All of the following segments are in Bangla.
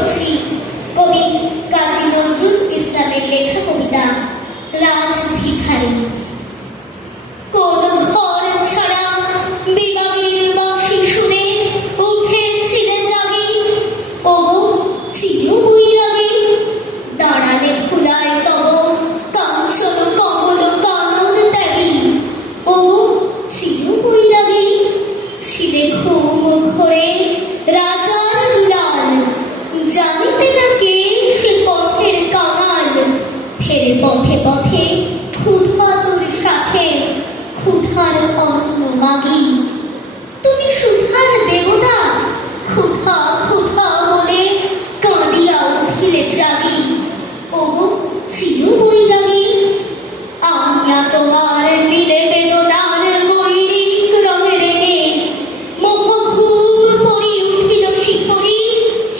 করছি কবি কাজী নজরুল ইসলামের লেখা কবিতা রাজ ভিখারি। কোন ঘর ছাড়া বিবাগের বাঁশি সুরে উঠেছিলে জাগি, ওগো চির বৈরাগী, দাঁড়ালে ফুলায় তব কাঞ্চন কমল কানন ত্যাগী, ওগো চির বৈরাগী, ছিলে ঘুম ঘরে রাজার দুলাল, জানিতে না কে সে পথের কাঙাল, ফেরে পথে পথে ক্ষুধাতুর সাথে ক্ষুধার অন্ন মাগি। তুমি সুধার দেবতা, ক্ষুধা ক্ষুধা বলে কাঁদিয়া উঠিলে জাগি, ওগো চির বৈরাগী, আমিয়া তোমার দিলে বেদনার গৈরিক রঙের রেগে, মোহ ঘুম পরি উঠিল শিখরি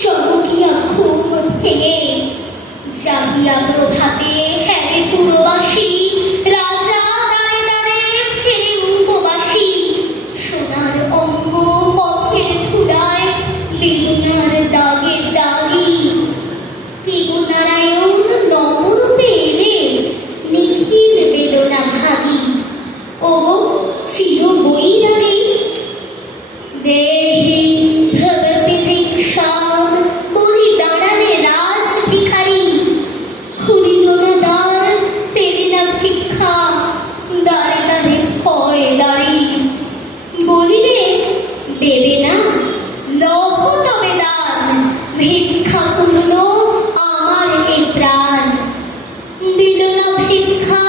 চমকিয়া ঘুম ভেঙে, জাগিয়া প্রভাতে হেরে পুরবাসী, রাজা দাঁড়ে দাঁড়ে ফেরে উপবাসী, সোনার অঙ্গ পথের ধুলায় বেদনার দাগে দাগি, কেউ নারায়ণ নবরূপে এলে নিখিল বেদনা ভাগি, ওগো চির বৈরাগী, দেহি ভগতি ভিক্ষাম বলি দাঁড়ালে রাজ ভিখারি, খুলিল না দ্বার পেলে না ভিক্ষা, দ্বারে দ্বারে ভয় দাঁড়ি, বলিলে দেবে না লভ তবে দান, ভিক্ষা করল আমার এ প্রাণ, দিল না ভিক্ষা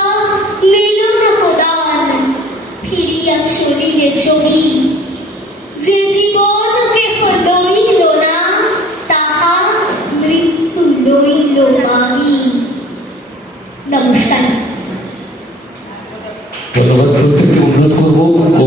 নিল না প্রদান, ফিরিয়া চলিলে চলি, যে জীবন কেহ লইল না তাহা মৃত্যু লইল মাগি। নমস্কার। ধন্যবাদ। প্রত্যেককে অনুরোধ করবো কবিতা